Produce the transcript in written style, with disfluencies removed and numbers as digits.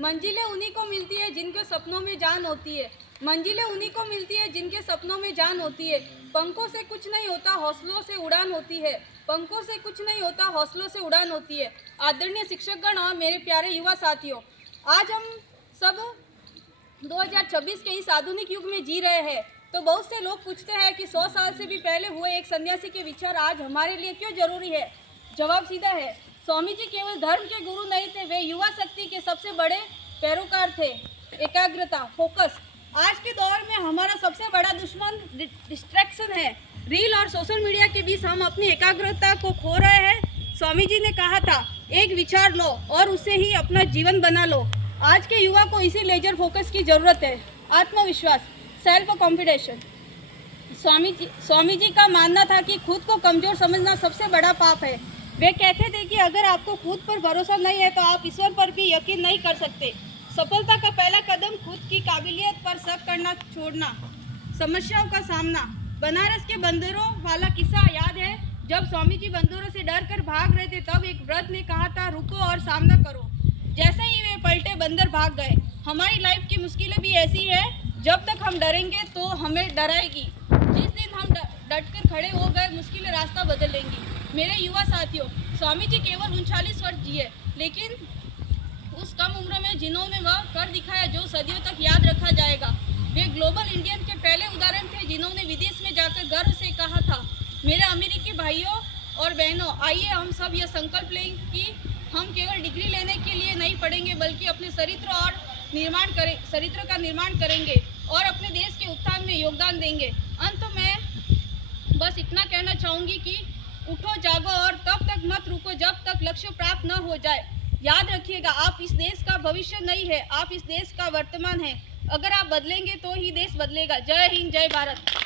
मंजिलें उन्हीं को मिलती है जिनके सपनों में जान होती है। मंजिलें उन्हीं को मिलती है जिनके सपनों में जान होती है। पंखों से कुछ नहीं होता, हौसलों से उड़ान होती है। पंखों से कुछ नहीं होता, हौसलों से उड़ान होती है। आदरणीय शिक्षकगण और मेरे प्यारे युवा साथियों, आज हम सब 2026 के इस आधुनिक युग में जी रहे हैं। तो बहुत से लोग पूछते हैं कि 100 साल से भी पहले हुए एक सन्यासी के विचार आज हमारे लिए क्यों जरूरी है। जवाब सीधा है, स्वामी जी केवल धर्म के गुरु नहीं थे, वे युवा शक्ति के सबसे बड़े पैरोकार थे। एकाग्रता, फोकस। आज के दौर में हमारा सबसे बड़ा दुश्मन डिस्ट्रैक्शन है। रील और सोशल मीडिया के बीच हम अपनी एकाग्रता को खो रहे हैं। स्वामी जी ने कहा था, एक विचार लो और उसे ही अपना जीवन बना लो। आज के युवा को इसी लेजर फोकस की जरूरत है। आत्मविश्वास, सेल्फ कॉन्फिडेंस। स्वामी जी का मानना था कि खुद को कमजोर समझना सबसे बड़ा पाप है। वे कहते थे कि अगर आपको खुद पर भरोसा नहीं है तो आप ईश्वर पर भी यकीन नहीं कर सकते। सफलता का पहला कदम खुद की काबिलियत पर शक करना छोड़ना। समस्याओं का सामना। बनारस के बंदरों वाला किस्सा याद है? जब स्वामी जी बंदरों से डर कर भाग रहे थे तब एक वृद्ध ने कहा था, रुको और सामना करो। जैसे ही वे पलटे, बंदर भाग गए। हमारी लाइफ की मुश्किलें भी ऐसी है, जब तक हम डरेंगे तो हमें डराएगी। जिस दिन हम डटकर खड़े हो गए, मुश्किलें रास्ता बदल लेंगी। मेरे युवा साथियों, स्वामी जी केवल 39 वर्ष जिए, लेकिन उस कम उम्र में जिन्होंने वह कर दिखाया जो सदियों तक याद रखा जाएगा। वे ग्लोबल इंडियन के पहले उदाहरण थे जिन्होंने विदेश में जाकर गर्व से कहा था, मेरे अमेरिकी भाइयों और बहनों, आइए हम सब यह संकल्प लें कि हम केवल डिग्री लेने के लिए नहीं पढ़ेंगे, बल्कि अपने चरित्र का निर्माण करेंगे और अपने देश के उत्थान में योगदान देंगे। अंत में बस इतना कहना चाहूँगी कि उठो, जागो और तब तक मत रुको जब तक लक्ष्य प्राप्त न हो जाए। याद रखिएगा, आप इस देश का भविष्य नहीं है, आप इस देश का वर्तमान है। अगर आप बदलेंगे तो ही देश बदलेगा। जय हिंद, जय भारत।